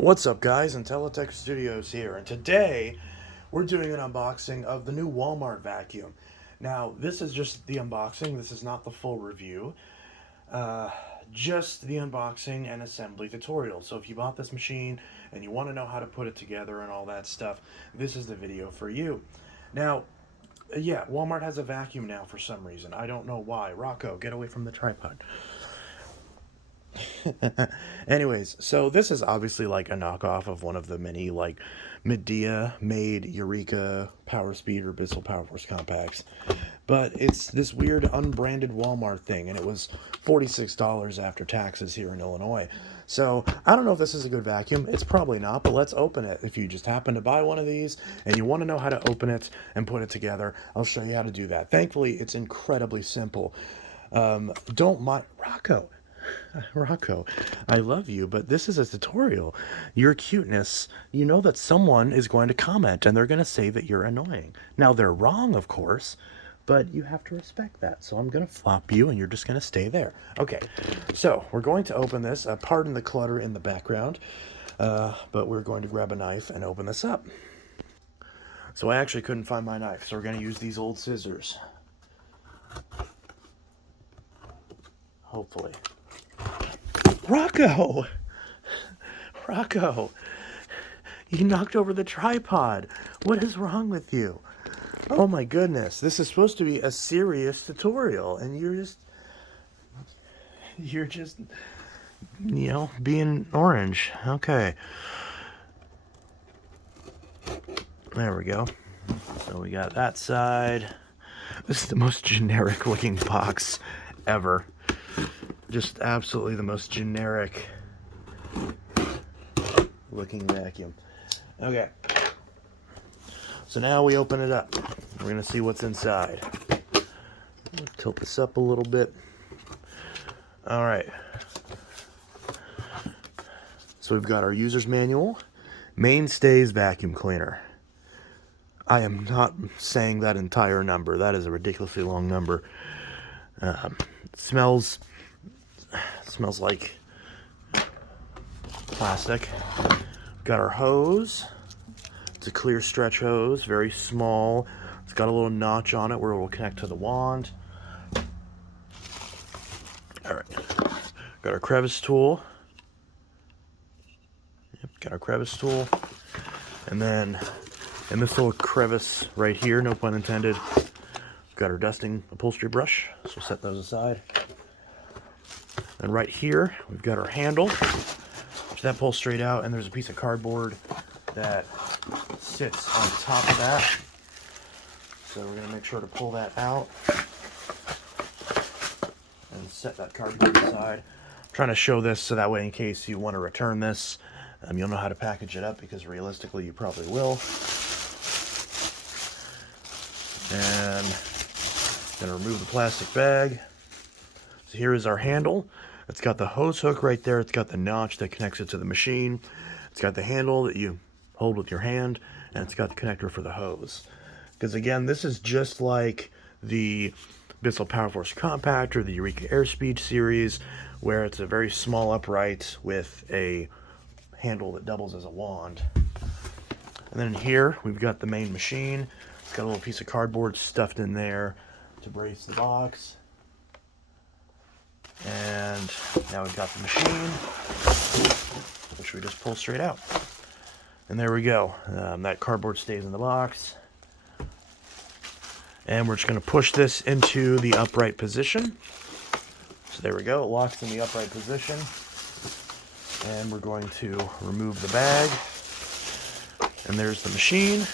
What's up, guys? Intellitech Studios here, and today we're doing an unboxing of the new Walmart vacuum. Now, this is just the unboxing, this is not the full review, uh, just the unboxing and assembly tutorial. So if you bought this machine and you want to know how to put it together and all that stuff, this is the video for you. Now, yeah, Walmart has a vacuum now for some reason. I don't know why. Rocco, get away from the tripod. Anyways, so this is obviously like a knockoff of one of the many like Medea made Eureka Power Speed or Bissell Power Force compacts. But it's this weird unbranded Walmart thing, and it was $46 after taxes here in Illinois. So I don't know if this is a good vacuum. It's probably not, but let's open it. If you just happen to buy one of these and you want to know how to open it and put it together, I'll show you how to do that. Thankfully, it's incredibly simple. Don't mind Rocco, I love you, but this is a tutorial. Your cuteness, you know that someone is going to comment and they're going to say that you're annoying. Now, they're wrong, of course, but you have to respect that. So I'm going to flop you and you're just going to stay there. Okay, so we're going to open this. Pardon the clutter in the background, but we're going to grab a knife and open this up. So I actually couldn't find my knife, so we're going to use these old scissors. Hopefully. Rocco! Rocco! You knocked over the tripod. What is wrong with you? Oh my goodness. This is supposed to be a serious tutorial, and you're just, being orange. Okay. There we go. So we got that side. This is the most generic looking box ever. Just absolutely the most generic looking vacuum. Okay. So now we open it up. We're going to see what's inside. Tilt this up a little bit. All right. So we've got our user's manual. Mainstays vacuum cleaner. I am not saying that entire number. That is a ridiculously long number. Smells like plastic. Got our hose. It's a clear stretch hose, very small. It's got a little notch on it where it will connect to the wand. All right. Got our crevice tool. Yep, got our crevice tool. And then in this little crevice right here, no pun intended, got our dusting upholstery brush. So we'll set those aside. And right here, we've got our handle. So that pulls straight out, and there's a piece of cardboard that sits on top of that. So we're going to make sure to pull that out and set that cardboard aside. I'm trying to show this so that way in case you want to return this, you'll know how to package it up, because realistically you probably will. And I'm going to remove the plastic bag. So here is our handle. It's got the hose hook right there. It's got the notch that connects it to the machine. It's got the handle that you hold with your hand, and it's got the connector for the hose. Because again, this is just like the Bissell Power Force Compact or the Eureka Airspeed series, where it's a very small upright with a handle that doubles as a wand. And then here we've got the main machine. It's got a little piece of cardboard stuffed in there to brace the box. And now we've got the machine, which we just pull straight out. And there we go. That cardboard stays in the box. And we're just going to push this into the upright position. So there we go. It locks in the upright position. And we're going to remove the bag. And there's the machine.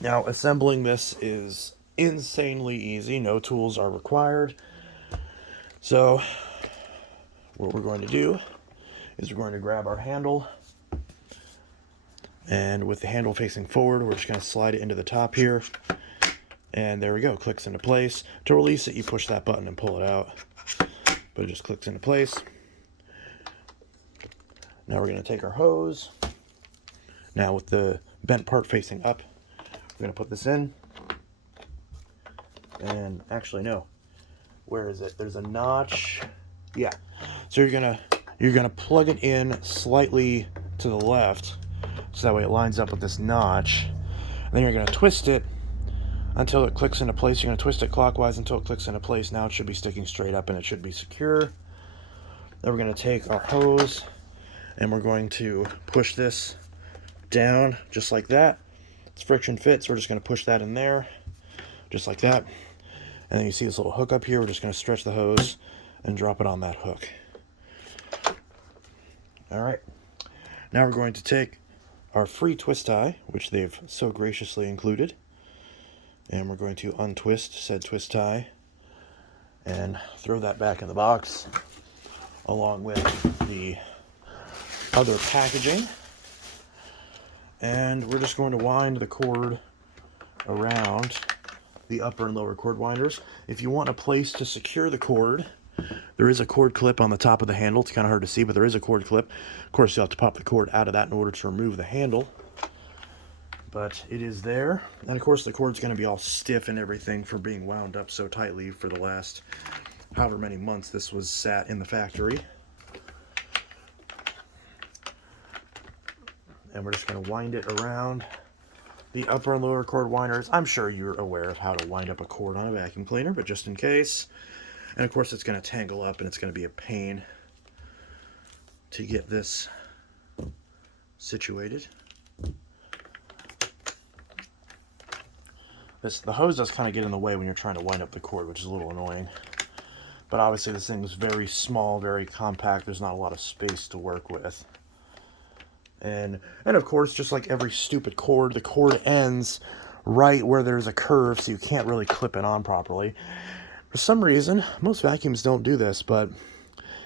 Now, assembling this is insanely easy. No tools are required. So what we're going to do is we're going to grab our handle, and with the handle facing forward, we're just going to slide it into the top here, and there we go. Clicks into place. To release it, you push that button and pull it out, but it just clicks into place. Now we're going to take our hose. Now with the bent part facing up, we're going to put this in. And actually, no. Where is it? There's a notch. Yeah. So you're going to you're going to plug it in slightly to the left, so that way it lines up with this notch. And then you're going to twist it until it clicks into place. You're going to twist it clockwise until it clicks into place. Now it should be sticking straight up and it should be secure. Then we're going to take our hose and we're going to push this down just like that. It's friction fit, so we're just going to push that in there just like that. And then you see this little hook up here. We're just going to stretch the hose and drop it on that hook. All right. Now we're going to take our free twist tie, which they've so graciously included, and we're going to untwist said twist tie and throw that back in the box along with the other packaging. And we're just going to wind the cord around the upper and lower cord winders. If you want a place to secure the cord, there is a cord clip on the top of the handle. It's kind of hard to see, but there is a cord clip. Of course, you'll have to pop the cord out of that in order to remove the handle. But it is there. And of course, the cord's going to be all stiff and everything for being wound up so tightly for the last however many months this was sat in the factory. And we're just going to wind it around the upper and lower cord winders. I'm sure you're aware of how to wind up a cord on a vacuum cleaner, but just in case. And of course, it's going to tangle up and it's going to be a pain to get this situated. The hose does kind of get in the way when you're trying to wind up the cord, which is a little annoying. But obviously this thing is very small, very compact. There's not a lot of space to work with. And of course, just like every stupid cord, the cord ends right where there's a curve, so you can't really clip it on properly. For some reason, most vacuums don't do this, but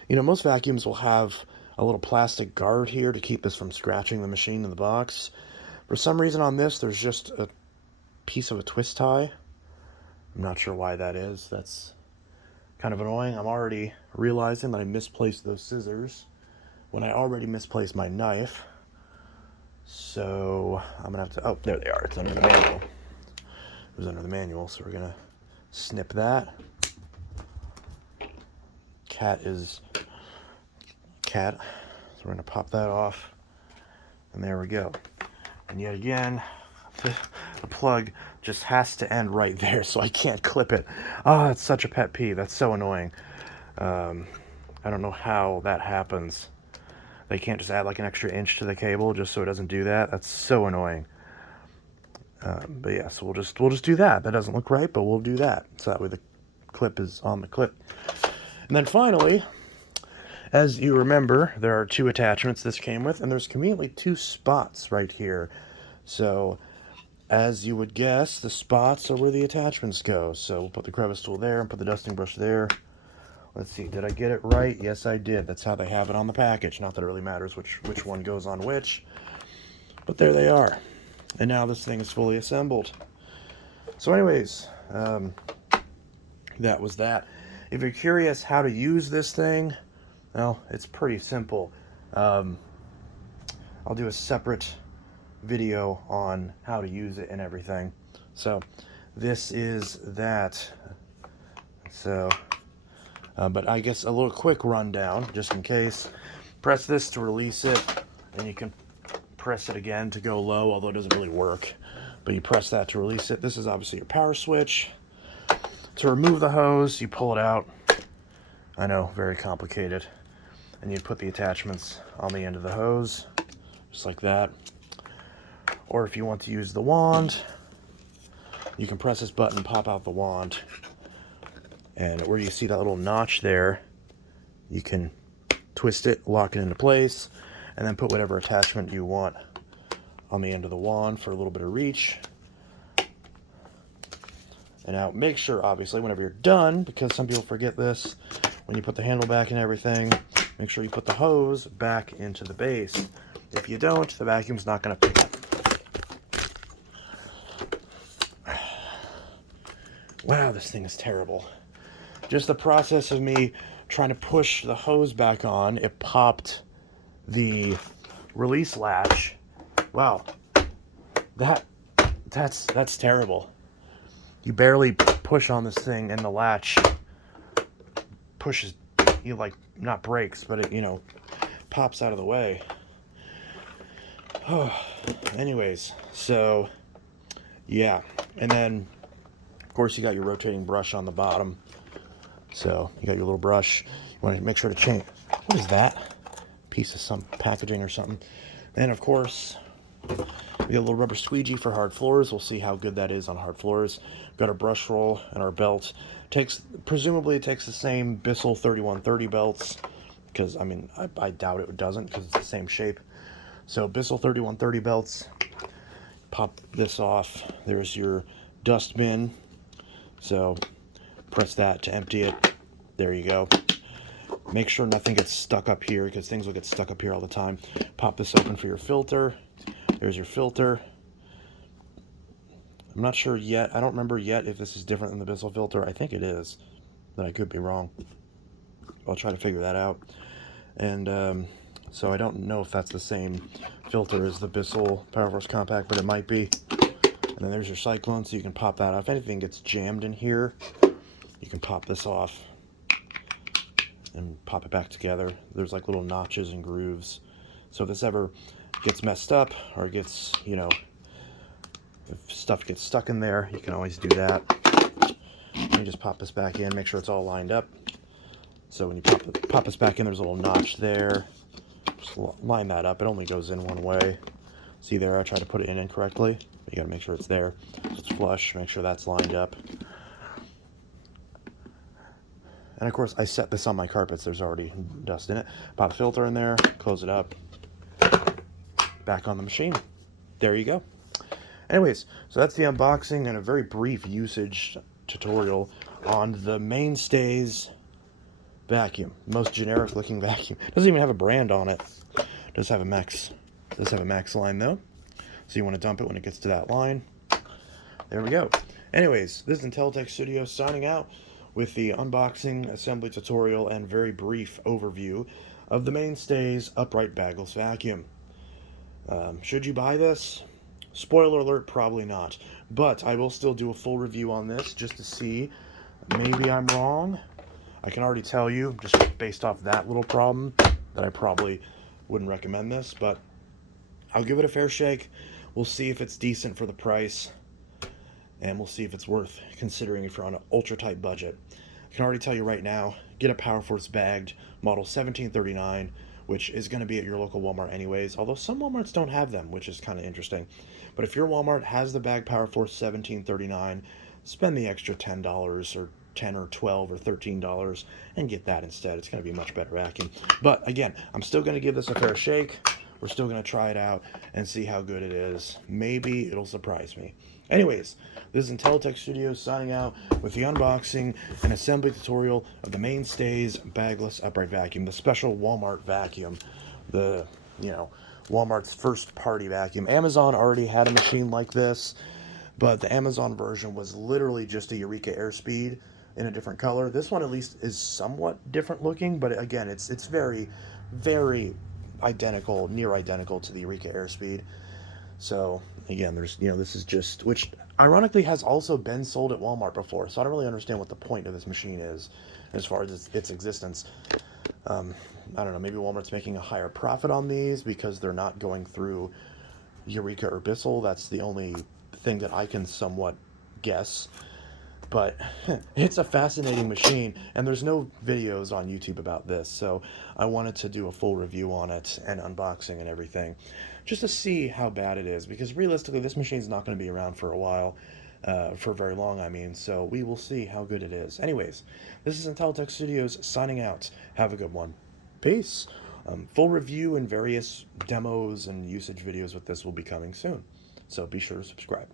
you know, most vacuums will have a little plastic guard here to keep this from scratching the machine in the box. For some reason on this, there's just a piece of a twist tie. I'm not sure why that is. That's kind of annoying. I'm already realizing that I misplaced those scissors when I already misplaced my knife. So I'm gonna have to, oh, there they are. It's under the manual. It was under the manual, so we're gonna snip that. Cat. So we're gonna pop that off, and there we go. And yet again, the plug just has to end right there, so I can't clip it. Ah, it's such a pet peeve. That's so annoying. I don't know how that happens. They can't just add like an extra inch to the cable just so it doesn't do that. That's so annoying. But yeah, so we'll just do that. That doesn't look right, but we'll do that. So that way the clip is on the clip. And then finally, as you remember, there are two attachments this came with, and there's conveniently two spots right here. So as you would guess, the spots are where the attachments go. So we'll put the crevice tool there and put the dusting brush there. Let's see, did I get it right? Yes, I did. That's how they have it on the package. Not that it really matters which one goes on which. But there they are. And now this thing is fully assembled. So anyways, that was that. If you're curious how to use this thing, well, it's pretty simple. I'll do a separate video on how to use it and everything. So this is that. So, but I guess a little quick rundown, just in case. Press this to release it, and you can press it again to go low, although it doesn't really work. But you press that to release it. This is obviously your power switch. To remove the hose, you pull it out. I know, very complicated. And you put the attachments on the end of the hose, just like that. Or if you want to use the wand, you can press this button, pop out the wand. And where you see that little notch there, you can twist it, lock it into place, and then put whatever attachment you want on the end of the wand for a little bit of reach. And now make sure, obviously, whenever you're done, because some people forget this, when you put the handle back and everything, make sure you put the hose back into the base. If you don't, the vacuum's not going to pick up. Wow, this thing is terrible. Just the process of me trying to push the hose back on, it popped the release latch. Wow, that's terrible. You barely push on this thing and the latch pushes like, not breaks, but it, pops out of the way. Anyways, so, yeah. And then, of course, you got your rotating brush on the bottom. So, you got your little brush. You want to make sure to change. What is that? Piece of some packaging or something. And, of course, we got a little rubber squeegee for hard floors. We'll see how good that is on hard floors. We've got our brush roll and our belt. Presumably it takes the same Bissell 3130 belts, because, I mean, I doubt it doesn't, because it's the same shape. So Bissell 3130 belts. Pop this off. There's your dust bin. So press that to empty it. There you go. Make sure nothing gets stuck up here, because things will get stuck up here all the time. Pop this open for your filter. There's your filter. I'm not sure yet. I don't remember yet if this is different than the Bissell filter. I think it is, but I could be wrong. I'll try to figure that out. And so I don't know if that's the same filter as the Bissell Powerforce Compact, but it might be. And then there's your cyclone, so you can pop that off. If anything gets jammed in here, you can pop this off and pop it back together. There's like little notches and grooves. So if this ever gets messed up or gets, if stuff gets stuck in there, you can always do that. You just pop this back in, make sure it's all lined up. So when you pop this back in, there's a little notch there. Just line that up. It only goes in one way. See there, I tried to put it in incorrectly. But you gotta make sure it's there. So it's flush, make sure that's lined up. And of course, I set this on my carpets. There's already dust in it. Pop a filter in there, close it up. Back on the machine. There you go. Anyways, so that's the unboxing and a very brief usage tutorial on the Mainstays vacuum. Most generic looking vacuum. Doesn't even have a brand on it. Does have a max line though. So you want to dump it when it gets to that line. There we go. Anyways, this is Intellitech Studio signing out with the unboxing, assembly tutorial, and very brief overview of the Mainstays upright bagless vacuum. Should you buy this? Spoiler alert, probably not. But I will still do a full review on this just to see. Maybe I'm wrong. I can already tell you, just based off that little problem, that I probably wouldn't recommend this. But I'll give it a fair shake. We'll see if it's decent for the price. And we'll see if it's worth considering if you're on an ultra-tight budget. I can already tell you right now, get a Powerforce bagged model 1739, which is going to be at your local Walmart anyways, although some Walmarts don't have them, which is kind of interesting. But if your Walmart has the bag Powerforce 1739, spend the extra $10 or $10 or $12 or $13 and get that instead. It's going to be a much better vacuum. But again, I'm still going to give this a fair shake. We're still going to try it out and see how good it is. Maybe it'll surprise me. Anyways, this is Intellitech Studios signing out with the unboxing and assembly tutorial of the Mainstays bagless upright vacuum, the special Walmart vacuum, the, Walmart's first party vacuum. Amazon already had a machine like this, but the Amazon version was literally just a Eureka Airspeed in a different color. This one at least is somewhat different looking, but again, it's very, very identical, near identical to the Eureka Airspeed. So again, there's, this is just, which ironically has also been sold at Walmart before. So I don't really understand what the point of this machine is as far as its existence. I don't know, maybe Walmart's making a higher profit on these because they're not going through Eureka or Bissell. That's the only thing that I can somewhat guess. But it's a fascinating machine, and there's no videos on YouTube about this, so I wanted to do a full review on it and unboxing and everything, just to see how bad it is, because realistically, this machine's not going to be around for a while, for very long, I mean, so we will see how good it is. Anyways, this is Intellitech Studios signing out. Have a good one. Peace. Full review and various demos and usage videos with this will be coming soon, so be sure to subscribe.